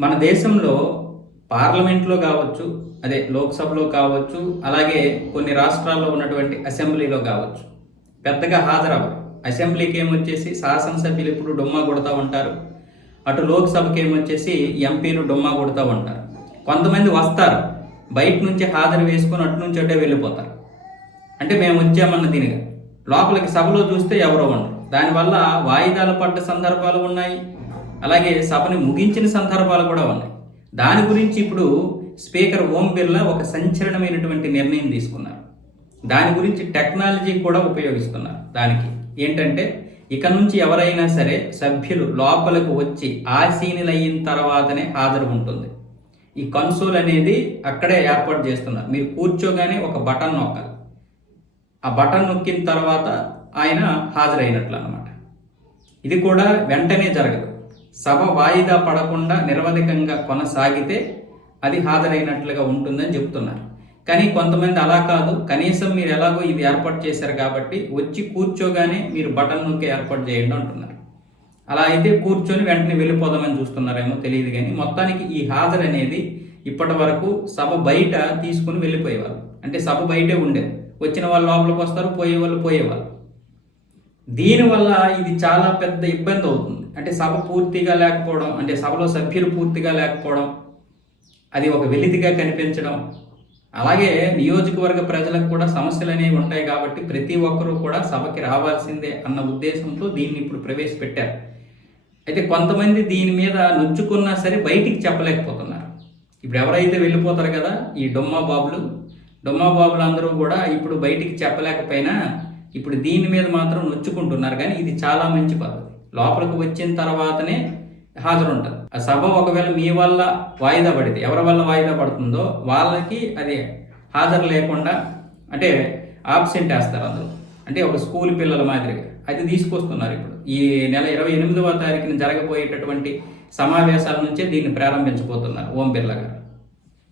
మన దేశంలో పార్లమెంట్లో కావచ్చు అదే లోక్సభలో కావచ్చు అలాగే కొన్ని రాష్ట్రాల్లో ఉన్నటువంటి అసెంబ్లీలో కావచ్చు. పెద్దగా హాజరవ్వరు. అసెంబ్లీకి ఏమొచ్చేసి శాసనసభ్యులు ఇప్పుడు డొమ్మా కొడతా ఉంటారు. అటు లోక్సభకి ఏమొచ్చేసి ఎంపీలు డొమ్మా కొడతా ఉంటారు. కొంతమంది వస్తారు. బయట నుంచి హాజరు వేసుకొని అటు నుంచి అటే వెళ్ళిపోతారు. అంటే మేము వచ్చామన్న దీనిగా. లోపలికి సభలో చూస్తే ఎవరో ఉండరు. దానివల్ల వాయిదాలు పడ్డ సందర్భాలు ఉన్నాయి. అలాగే సభని ముగించిన సందర్భాలు కూడా ఉన్నాయి. దాని గురించి ఇప్పుడు స్పీకర్ ఓం బిర్లా ఒక సంచలనమైనటువంటి నిర్ణయం తీసుకున్నారు. దాని గురించి టెక్నాలజీ కూడా ఉపయోగిస్తున్నారు. దానికి ఏంటంటే ఇక నుంచి ఎవరైనా సరే సభ్యులు లోపలికి వచ్చి ఆసీనులైన తర్వాతనే హాజరు ఉంటుంది ఈ కన్సోల్ అనేది అక్కడే ఏర్పాటు చేస్తున్నారు. మీరు కూర్చోగానే ఒక బటన్ నొక్కాలి. ఆ బటన్ నొక్కిన తర్వాత ఆయన హాజరైనట్లు అనమాట ఇది కూడా వెంటనే జరగదు. సభ వాయిదా పడకుండా నిరవధికంగా కొనసాగితే అది హాజరైనట్లుగా ఉంటుందని చెప్తున్నారు కానీ కొంతమంది అలా కాదు. కనీసం మీరు ఎలాగో ఇది ఏర్పాటు చేశారు కాబట్టి వచ్చి కూర్చోగానే మీరు బటన్ నొక్కి ఏర్పాటు చేయండి అంటున్నారు. అలా అయితే కూర్చొని వెంటనే వెళ్ళిపోదామని చూస్తున్నారేమో తెలియదు కానీ మొత్తానికి ఈ హాజరు అనేది ఇప్పటి వరకు సభ బయట తీసుకుని వెళ్ళిపోయేవారు అంటే సభ బయటే ఉండేది. వచ్చిన వాళ్ళు లోపలికి వస్తారు పోయే వాళ్ళు పోయేవాళ్ళు. దీనివల్ల ఇది చాలా పెద్ద ఇబ్బంది అవుతుంది. అంటే సభ పూర్తిగా లేకపోవడం అంటే సభలో సభ్యులు పూర్తిగా లేకపోవడం అది ఒక వెలితిగా కనిపించడం. అలాగే నియోజకవర్గ ప్రజలకు కూడా సమస్యలు అనేవి ఉంటాయి కాబట్టి ప్రతి ఒక్కరూ కూడా సభకి రావాల్సిందే అన్న ఉద్దేశంతో దీన్ని ఇప్పుడు ప్రవేశపెట్టారు. అయితే కొంతమంది దీని మీద నొచ్చుకున్నా సరే బయటికి చెప్పలేకపోతున్నారు. ఇప్పుడు ఎవరైతే వెళ్ళిపోతారు కదా ఈ డొమ్మా బాబులు డొమ్మా బాబులు అందరూ కూడా ఇప్పుడు బయటికి చెప్పలేకపోయినా ఇప్పుడు దీని మీద మాత్రం నొచ్చుకుంటున్నారు కానీ ఇది చాలా మంచి పద్ధతి. లోపలికి వచ్చిన తర్వాతనే హాజరు ఉంటుంది ఆ సభ ఒకవేళ మీ వల్ల వాయిదా పడితే ఎవరి వల్ల వాయిదా పడుతుందో వాళ్ళకి అది హాజరు లేకుండా అంటే ఆబ్సెంట్ వేస్తారు అందులో అంటే ఒక స్కూల్ పిల్లల మాదిరిగా. అది తీసుకొస్తున్నారు ఇప్పుడు. ఈ నెల ఇరవై ఎనిమిదవ తారీఖున జరగబోయేటటువంటి సమావేశాల నుంచే దీన్ని ప్రారంభించబోతున్నారు ఓం బిర్లా గారు.